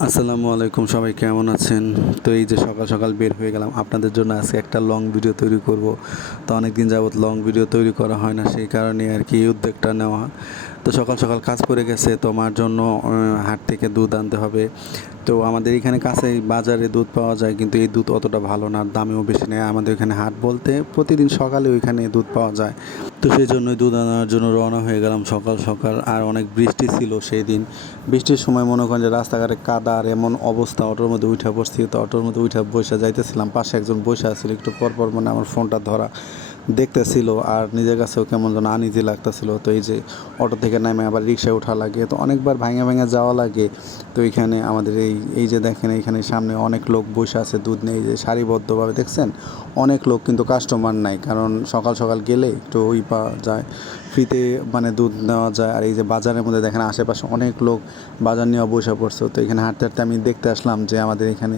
আসসালামু আলাইকুম, সবাই কেমন আছেন? তো এই যে সকাল সকাল বের হয়ে গেলাম, আপনাদের জন্য আজকে একটা লং ভিডিও তৈরি করব। তো অনেক দিন যাবত লং ভিডিও তৈরি করা হয় না, সেই কারণে আর কি এই উদ্যোগটা নেওয়া। তো সকাল সকাল কাজ পড়ে গেছে, তো মার জন্য হাট থেকে দুধ আনতে হবে। তো আমাদের এখানে কাছে বাজারে দুধ পাওয়া যায়, কিন্তু এই দুধ অতটা ভালো না দামেও বেশি নেয় আমাদের এখানে হাট বলতে প্রতিদিন সকালে ওইখানে দুধ পাওয়া যায়। তো সেই জন্যই দুধ আনার জন্য রওনা হয়ে গেলাম সকাল সকাল। আর অনেক বৃষ্টি ছিল সেই দিন। বৃষ্টির সময় মনে করেন যে রাস্তাঘাটে কাদা আর এমন অবস্থা, অটোর মধ্যে উঠে পড়ছি তো অটোর মধ্যে উঠে বসে যাইতেছিলাম। পাশে একজন বসে আছিল, একটু পর পর মানে আমার ফোনটা ধরা দেখতেছিল আর নিজের কাছেও কেমন যেন আনিজি লাগতেছিল। তো এই যে অটো থেকে নামে আবার রিক্সায় ওঠা লাগে, তো অনেকবার ভাঙা ভাঙা যাওয়া লাগে। তো এখানে আমাদের এই এই যে দেখেন এখানে সামনে অনেক লোক বসে আছে দুধ নেই যে সারিবদ্ধভাবে দেখছেন? অনেক লোক কিন্তু কাস্টমার নাই, কারণ সকাল সকাল গেলে একটু ওই পাওয়া যায়, ফ্রিতে মানে দুধ নেওয়া যায়। আর এই যে বাজারের মধ্যে দেখেন আশেপাশে অনেক লোক বাজার নিয়ে বসে পড়ছে। তো এখানে হাঁটতে হাঁটতে আমি দেখতে আসলাম যে আমাদের এখানে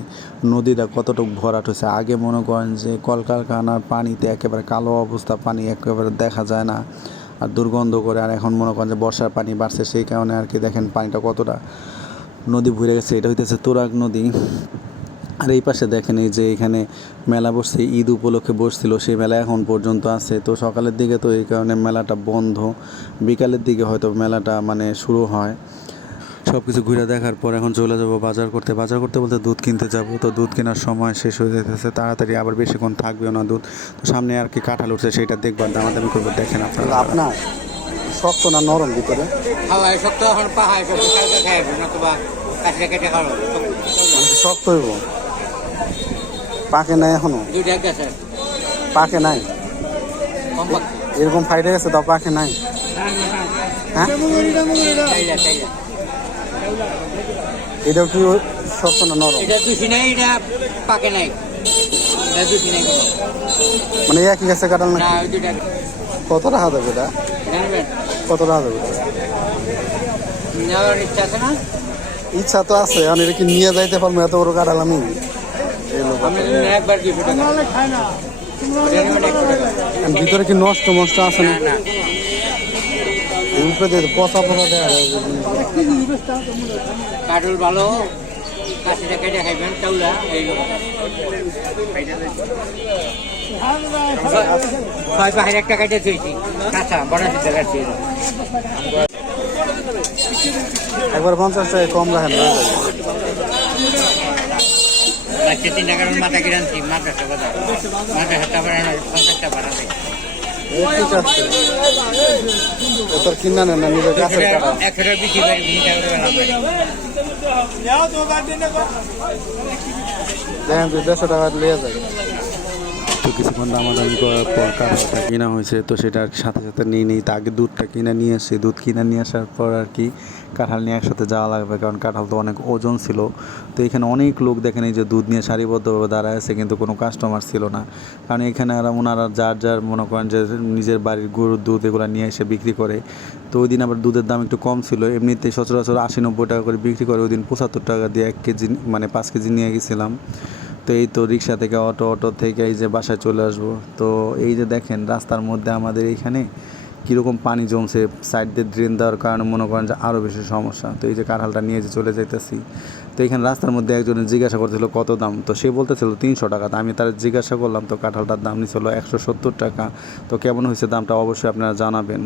নদীটা কতটুকু ভরাট হয়েছে। আগে মনে করেন যে কলকারখানার পানিতে একেবারে কালো অবস্থা, পানি একেবারে দেখা যায় না আর দুর্গন্ধ করে। আর এখন মনে করেন যে বর্ষার পানি বাড়ছে, সেই কারণে আর কি দেখেন পানিটা কতটা নদী ভরে গেছে। এটা হইতেছে তুরাগ নদী। আর এই পাশে দেখেন এই যে এখানে মেলা বসছে ঈদ উপলক্ষে বসছিল সেই মেলা এখন পর্যন্ত আছে। তো সকালের দিকে তো এই কারণে মেলাটা বন্ধ। বিকালের দিকে হয়তো মেলাটা মানে শুরু হয়। সব কিছু ঘুরে দেখার পর এখন চলে যাব বাজার করতে। বাজার করতে বলতে দুধ কিনতে যাব। তো দুধ কেনার সময় শেষ হয়ে যেতেছে। তাড়াতাড়ি আবার বেশিক্ষণ থাকবেও না দুধ। তো সামনে আর কি কাঁঠাল উঠছে সেটা দেখবার দামাদামি করব দেখেন আপনারা। আপনার শক্ত না নরম ভিতরে? শক্ত শক্ত হইব। পাকে নাই এখনও? পাকে নাই? এরকম ফাইটে গেছে তাও পাকে নাই। হ্যাঁ চাইলা চাইলা এটাও কি ওই শক্ত না নরম? এটা দুষি নাই এটা পাকে নাই। এটা দুষি নাই। মানে একই গেছে কাটাল না কত টাকা দেবে এটা? কত টাকা দেবে ইচ্ছা আছে না? ইচ্ছা তো আছে এখন এটা কি নিয়ে যাইতে পারব? এত বড় কাটাল আমি ভিতরে কি নষ্ট মষ্ট আছে না? না না। এই উপরে দিয়ে পচা পচা দেওয়া যায় ভালো কাশিটা কেটে খাইবেন চাউলা এই ছয় পাহাড় একটা কেটে থুইছি কাঁচা বড় সিদ্ধ কাটছি। একবার পঞ্চাশ টাকা কম রাখেন বাচ্চা তিন টাকার মাথা কিরানছি মাদ্রাসা কথা মাদ্রাসাটা বাড়ানো পঞ্চাশটা বাড়াবে। দেখেন দুই দেড়শো টাকা লিয়ে যায়। তো কিছুক্ষণ দামাদামি করার পর কাঁঠালটা কেনা হয়েছে, তো সেটা সাথে সাথে নিয়ে নিই। আগে দুধটা কিনে নিয়ে আসি। দুধ কিনে নিয়ে আসার পর আর কি কাঁঠাল নিয়ে একসাথে যাওয়া লাগবে, কারণ কাঁঠাল তো অনেক ওজন ছিল। তো এখানে অনেক লোক দেখেন যে দুধ নিয়ে সারিবদ্ধভাবে দাঁড়ায় আছে, কিন্তু কোনো কাস্টমার ছিল না। কারণ এখানে আর ওনারা যার যার মনে করেন যে নিজের বাড়ির গরুর দুধ এগুলো নিয়ে এসে বিক্রি করে। তো ওই দিন আবার দুধের দাম একটু কম ছিল। এমনিতে সচরাচর আশি নব্বই টাকা করে বিক্রি করে, ওই দিন পঁচাত্তর টাকা দিয়ে এক কেজি মানে পাঁচ কেজি নিয়ে গেছিলাম। তো এই তো রিক্সা থেকে অটো অটো থেকে এই যে বাসায় চলে আসব। তো এই যে দেখেন রাস্তার মধ্যে আমাদের এইখানে কীরকম পানি জমছে সাইড দিয়ে ড্রেন দেওয়ার কারণে মনে করেন যে আরও বেশি সমস্যা। তো এই যে কাঁঠালটা নিয়ে যে চলে যাইতেছি। তো এখানে রাস্তার মধ্যে একজন জিজ্ঞাসা করতেছিল কত দাম? তো সে বলতেছিল তিনশো টাকা। তো আমি তার জিজ্ঞাসা করলাম, তো কাঁঠালটার দাম নিছিল একশো সত্তর টাকা? তো কেমন হয়েছে দামটা অবশ্যই আপনারা জানাবেন।